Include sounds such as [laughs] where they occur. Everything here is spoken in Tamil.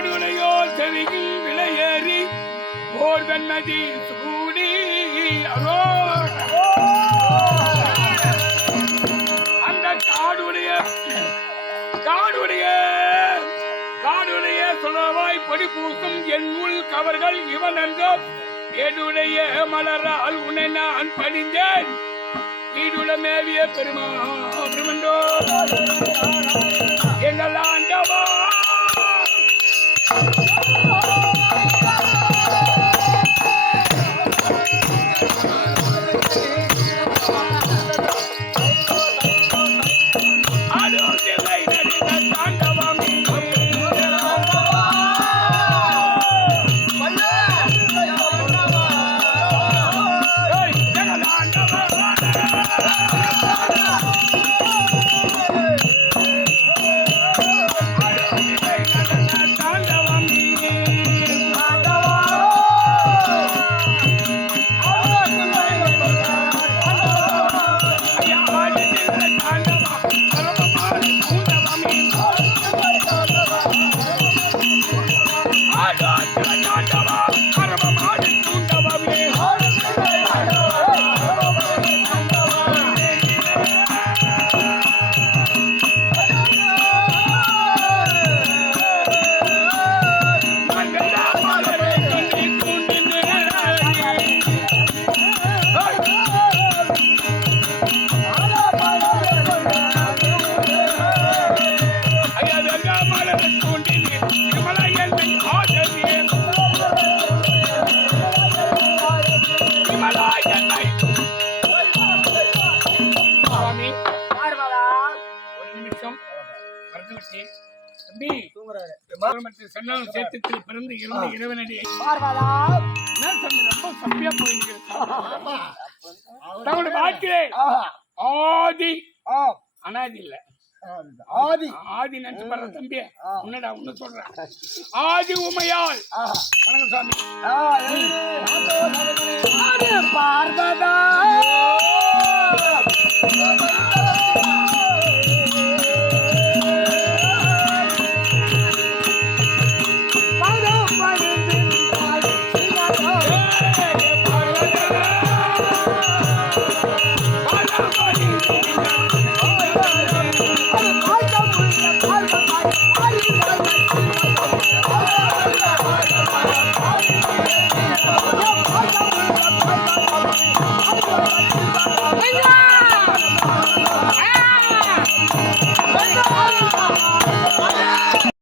கோடுலையோர் செவியில் விலையேறி போர்வெண்மதி சூடி அந்த காடுடைய காடுடைய காடுடைய சுழவாய் பொடி பூசும் என் உள் கவர்கள் இவன் என்றோ என்னுடைய மலரால் உன்னை நான் பணிந்தேன். வீடுள்ள மேவிய பெருமா பிரமண்டோ என்னெல்லாம் Thank [laughs] you. ஒரு நிமிஷம் மறந்துவிட்டேன். தம்பி, மாமரத்தில் சென்னாலும் பிறந்து இருந்த தம்பி, ரொம்ப சப்பியா போயிருக்கு. தங்களுடைய வாழ்க்கையிலே ஆதி. அனாதி இல்ல. ஆதி. ஆதி நினைச்சு பாரு தம்பி உன்னடா உன்ன சொல்றேன். ஆதி உமையால். வணக்கம் சாமி. பார்வதா.